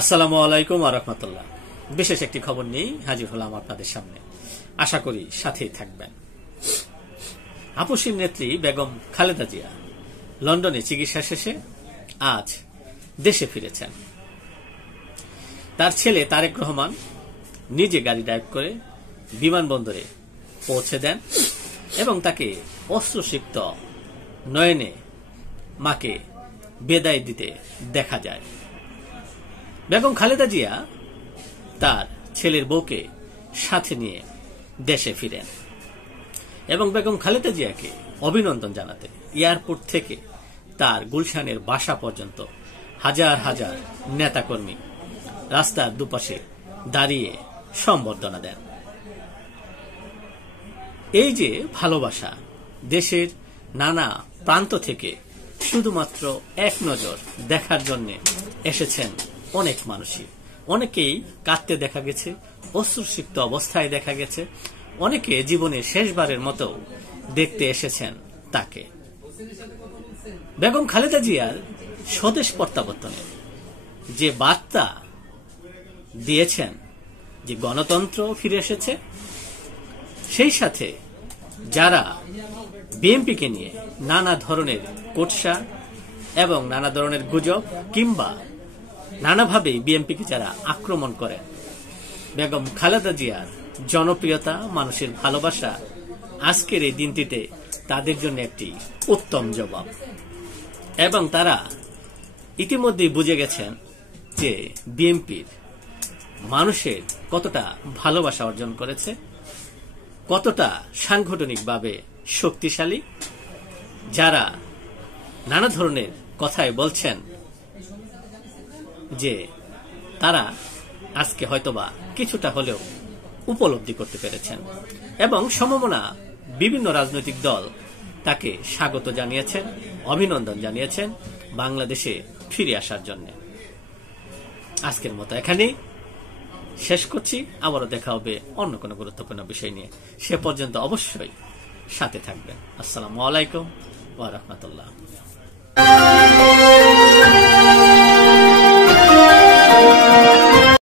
আসসালামু আলাইকুম ওয়া রাহমাতুল্লাহ। বিশেষ একটি খবর নিয়ে হাজির হলাম আপনাদের সামনে। আশা করি সাথেই থাকবেন। আপসীর নেত্রী বেগম খালেদা জিয়া লন্ডনে চিকিৎসা শেষে আজ দেশে ফিরেছেন। তার ছেলে তারেক রহমান নিজে গাড়ি ড্রাইভ করে বিমানবন্দরে পৌঁছে দেন এবং তাকে অশ্রুসিক্ত নয়নে মাকে বিদায় দিতে দেখা যায়। বেগম খালেদা জিয়া তার ছেলের বউকে সাথে নিয়ে দেশে ফিরেন এবং বেগম খালেদা জিয়াকে অভিনন্দন জানাতে এয়ারপোর্ট থেকে তার গুলশানের বাসা পর্যন্ত হাজার হাজার নেতাকর্মী রাস্তার দুপাশে দাঁড়িয়ে সম্বর্ধনা দেন। এই যে ভালোবাসা, দেশের নানা প্রান্ত থেকে শুধুমাত্র এক নজর দেখার জন্য এসেছেন অনেক মানুষই। অনেকেই কাঁদতে দেখা গেছে, অশ্রুসিক্ত অবস্থায় দেখা গেছে, অনেকে জীবনে শেষবারের মতো দেখতে এসেছেন তাকে। বেগম খালেদা জিয়ার স্বদেশ প্রত্যাবর্তনের যে বার্তা দিয়েছেন, যে গণতন্ত্র ফিরে এসেছে, সেই সাথে যারা বিএনপিকে নিয়ে নানা ধরনের কোটসা এবং নানা ধরনের গুজব কিংবা নানাভাবে বিএনপিকে যারা আক্রমণ করেন, বেগম খালেদা জিয়ার জনপ্রিয়তা, মানুষের ভালোবাসা আজকের এই দিনটিতে তাদের জন্য একটি উত্তম জবাব। এবং তারা ইতিমধ্যেই বুঝে গেছেন যে বিএনপির মানুষের কতটা ভালোবাসা অর্জন করেছে, কতটা সাংগঠনিকভাবে শক্তিশালী। যারা নানা ধরনের কথাই বলছেন যে তারা আজকে হয়তোবা কিছুটা হলেও উপলব্ধি করতে পেরেছেন এবং সমমনা বিভিন্ন রাজনৈতিক দল তাকে স্বাগত জানিয়েছেন, অভিনন্দন জানিয়েছেন বাংলাদেশে ফিরে আসার জন্য। আজকের মতো এখানেই শেষ করছি। আবারও দেখা হবে অন্য কোনো গুরুত্বপূর্ণ বিষয় নিয়ে। সে পর্যন্ত অবশ্যই সাথে থাকবেন। আসসালামু আলাইকুম ওয়া রাহমাতুল্লাহ।